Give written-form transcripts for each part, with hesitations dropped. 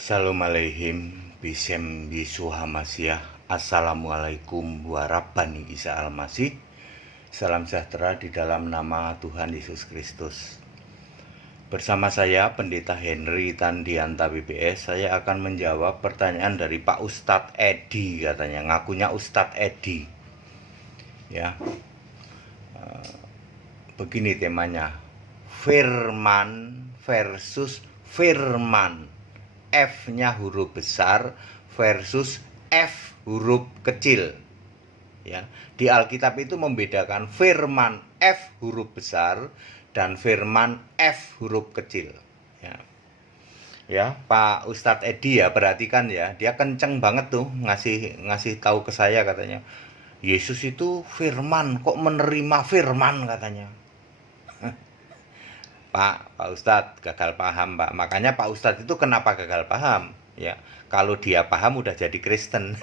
Shalom aleihim, bisem Yeshua Hamasyah. Assalamualaikum warahmatullahi Isa Al-Masih. Salam sejahtera di dalam nama Tuhan Yesus Kristus. Bersama saya Pendeta Henry Tandianta BPS. Saya akan menjawab pertanyaan dari Pak Ustadz Edi, katanya ngakunya Ustadz Edi. Ya, begini temanya: firman versus firman. F-nya huruf besar versus F huruf kecil. Ya, di Alkitab itu membedakan firman F huruf besar dan firman F huruf kecil. Ya, Pak Ustadz Edi ya, perhatikan ya, dia kenceng banget tuh ngasih tahu ke saya, katanya Yesus itu firman, kok menerima firman, katanya. Pak Ustadz gagal paham, Pak. Makanya Pak Ustadz itu kenapa gagal paham? Ya, kalau dia paham udah jadi Kristen.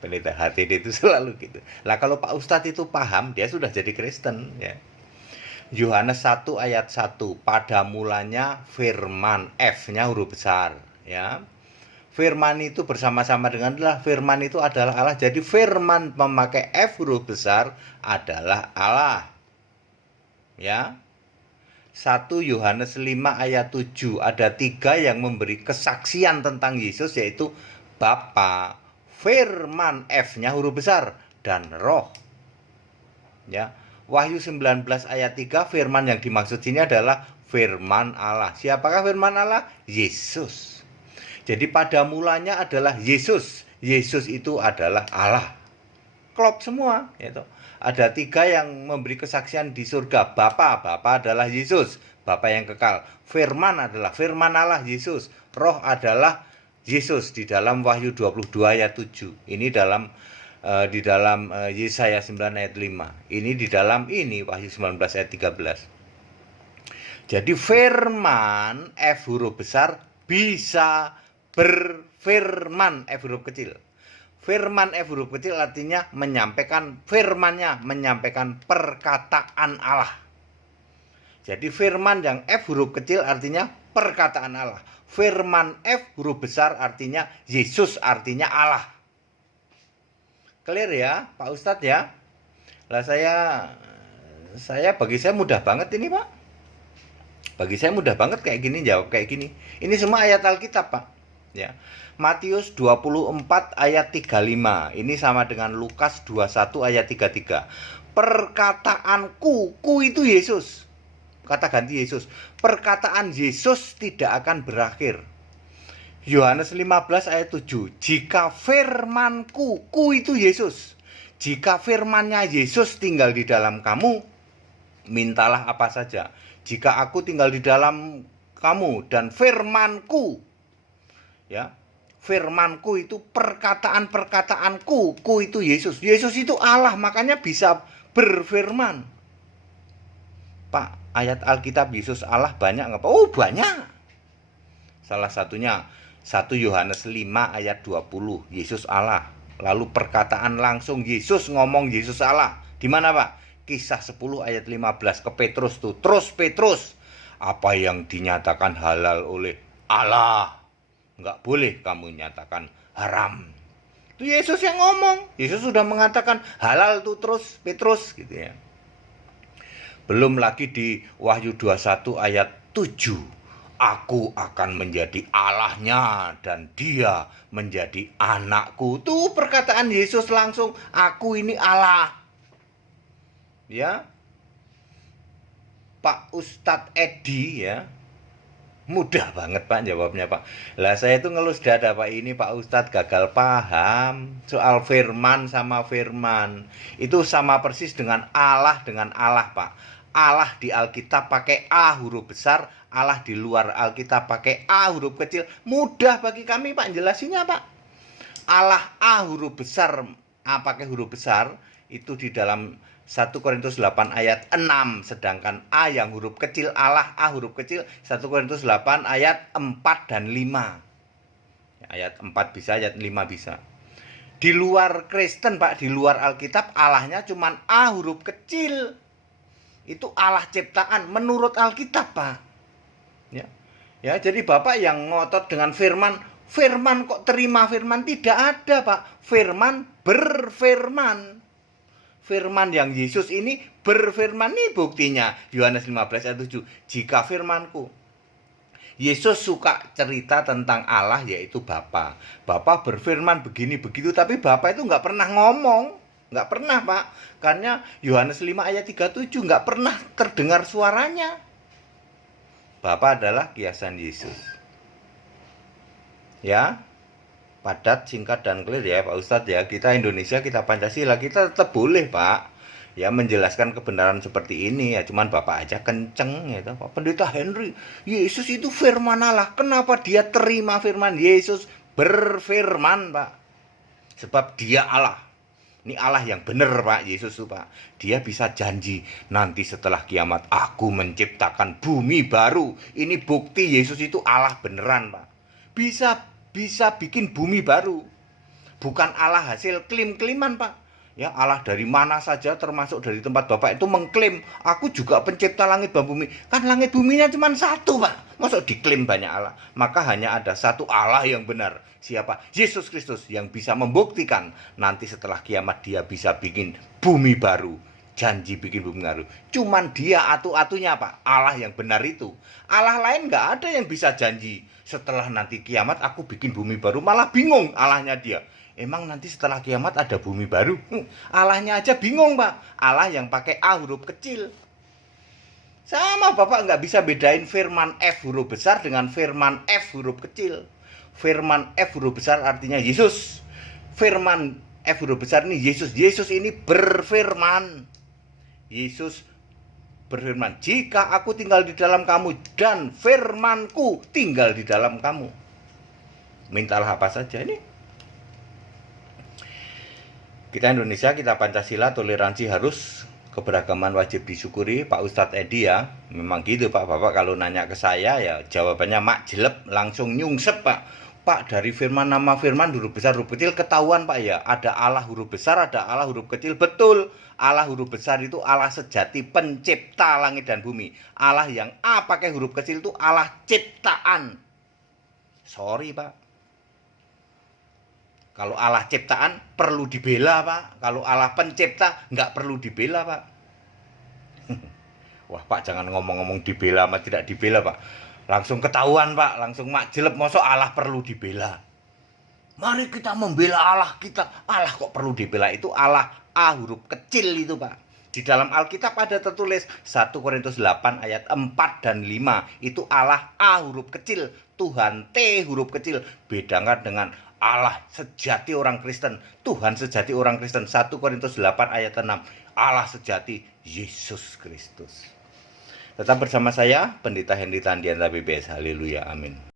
Pendeta HTD itu selalu gitu. Lah kalau Pak Ustadz itu paham, dia sudah jadi Kristen. Ya. Yohanes 1 ayat 1, pada mulanya firman, F-nya huruf besar. Ya. Firman itu bersama-sama dengan Allah. Firman itu adalah Allah. Jadi firman memakai F huruf besar adalah Allah. Ya. 1 Yohanes 5 ayat 7, ada 3 yang memberi kesaksian tentang Yesus, yaitu Bapa, firman, F-nya huruf besar, dan Roh. Ya. Wahyu 19 ayat 3, firman yang dimaksud sini adalah firman Allah. Siapakah firman Allah? Yesus. Jadi pada mulanya adalah Yesus. Yesus itu adalah Allah. Klop semua, gitu. Ada 3 yang memberi kesaksian di surga. Bapa adalah Yesus, Bapa yang kekal. Firman adalah firman Allah, Yesus. Roh adalah Yesus di dalam Wahyu 22 ayat 7. Ini di dalam Yesaya 9 ayat 5. Ini di dalam Wahyu 19 ayat 13. Jadi firman F huruf besar bisa berfirman F huruf kecil. Firman F huruf kecil artinya menyampaikan firmannya, menyampaikan perkataan Allah. Jadi firman yang F huruf kecil artinya perkataan Allah. Firman F huruf besar artinya Yesus, artinya Allah. Clear ya Pak Ustadz ya? Lah bagi saya mudah banget ini, Pak. Bagi saya mudah banget kayak gini, jawab kayak gini. Ini semua ayat Alkitab, Pak. Ya. Matius 24 ayat 35. Ini sama dengan Lukas 21 ayat 33. Perkataanku, ku itu Yesus. Kata ganti Yesus. Perkataan Yesus tidak akan berakhir. Yohanes 15 ayat 7. Jika firmanku, ku itu Yesus. Jika firmannya Yesus tinggal di dalam kamu, mintalah apa saja. Jika aku tinggal di dalam kamu dan firmanku, ya, firmanku itu perkataan-perkataanku, ku itu Yesus. Yesus itu Allah, makanya bisa berfirman. Pak, ayat Alkitab Yesus Allah banyak nggak Pak? Oh banyak. Salah satunya 1 Yohanes 5 ayat 20, Yesus Allah. Lalu perkataan langsung Yesus ngomong Yesus Allah. Di mana Pak? Kisah 10 ayat 15 ke Petrus tuh. Terus Petrus, apa yang dinyatakan halal oleh Allah, nggak boleh kamu nyatakan haram. Itu Yesus yang ngomong. Yesus sudah mengatakan halal tuh, terus Petrus gitu ya. Belum lagi di Wahyu 21 ayat 7. Aku akan menjadi Allahnya dan dia menjadi anakku. Tuh perkataan Yesus langsung, aku ini Allah. Ya. Pak Ustadz Edi ya. Mudah banget Pak jawabnya Pak. Lah saya itu ngelus dada Pak, ini Pak Ustadz gagal paham soal firman sama firman. Itu sama persis dengan Allah Pak. Allah di Alkitab pakai A huruf besar, Allah di luar Alkitab pakai A huruf kecil. Mudah bagi kami Pak jelasinnya Pak. Allah A huruf besar, A pakai huruf besar, itu di dalam 1 Korintus 8 ayat 6. Sedangkan A yang huruf kecil, Allah A huruf kecil, 1 Korintus 8 ayat 4 dan 5. Ayat 4 bisa, ayat 5 bisa. Di luar Kristen Pak, di luar Alkitab, Allahnya cuma A huruf kecil. Itu Allah ciptaan menurut Alkitab Pak. Ya. Ya, jadi Bapak yang ngotot dengan firman, firman kok terima firman, tidak ada, Pak. Firman berfirman. Firman yang Yesus ini berfirman, nih buktinya. Yohanes 15 ayat 7. Jika firmanku, Yesus suka cerita tentang Allah, yaitu Bapa. Bapa berfirman begini begitu, tapi Bapa itu nggak pernah ngomong. Nggak pernah, Pak. Karena Yohanes 5 ayat 37 nggak pernah terdengar suaranya. Bapa adalah kiasan Yesus. Ya, padat, singkat, dan clear ya Pak Ustadz ya. Kita Indonesia, kita Pancasila, kita tetap boleh Pak ya menjelaskan kebenaran seperti ini ya. Cuman Bapak aja kenceng ya Pak Pendeta Henry, Yesus itu firman Allah. Kenapa dia terima firman? Yesus berfirman Pak, sebab dia Allah. Ini Allah yang benar Pak, Yesus tuh Pak. Dia bisa janji, nanti setelah kiamat aku menciptakan bumi baru. Ini bukti Yesus itu Allah beneran Pak. Bisa bikin bumi baru. Bukan Allah hasil klaim-klaiman Pak. Ya, Allah dari mana saja, termasuk dari tempat Bapak itu mengklaim, aku juga pencipta langit dan bumi. Kan langit buminya cuma satu Pak. Masa diklaim banyak Allah? Maka hanya ada satu Allah yang benar. Siapa? Yesus Kristus, yang bisa membuktikan nanti setelah kiamat dia bisa bikin bumi baru. Janji bikin bumi baru. Cuman dia atu-atunya Pak. Allah yang benar itu. Allah lain nggak ada yang bisa janji setelah nanti kiamat aku bikin bumi baru. Malah bingung Allahnya dia. Emang nanti setelah kiamat ada bumi baru? Allahnya aja bingung Pak. Allah yang pakai A huruf kecil. Sama Bapak nggak bisa bedain firman F huruf besar dengan firman F huruf kecil. Firman F huruf besar artinya Yesus. Firman F huruf besar ini Yesus. Yesus ini berfirman. Yesus berfirman, jika aku tinggal di dalam kamu dan firmanku tinggal di dalam kamu, mintalah apa saja. Ini kita Indonesia, kita Pancasila, toleransi harus, keberagaman wajib disyukuri. Pak Ustadz Edi ya, memang gitu Pak. Bapak kalau nanya ke saya ya jawabannya mak jelek, langsung nyungsep Pak. Pak, dari firman, nama firman huruf besar huruf kecil ketahuan Pak ya. Ada Allah huruf besar, ada Allah huruf kecil. Betul, Allah huruf besar itu Allah sejati, pencipta langit dan bumi. Allah yang A pakai huruf kecil itu Allah ciptaan. Sorry Pak, kalau Allah ciptaan perlu dibela Pak. Kalau Allah pencipta nggak perlu dibela Pak. Wah Pak, jangan ngomong-ngomong dibela sama tidak dibela Pak. Langsung ketahuan Pak, langsung mak jelek. Masa Allah perlu dibela? Mari kita membela Allah kita. Allah kok perlu dibela? Itu Allah A huruf kecil itu Pak. Di dalam Alkitab ada tertulis 1 Korintus 8 ayat 4 dan 5. Itu Allah A huruf kecil, Tuhan T huruf kecil. Bedakan dengan Allah sejati orang Kristen, Tuhan sejati orang Kristen. 1 Korintus 8 ayat 6. Allah sejati Yesus Kristus. Tetap bersama saya, Pendeta Henry Tandian BBS. Haleluya, amin.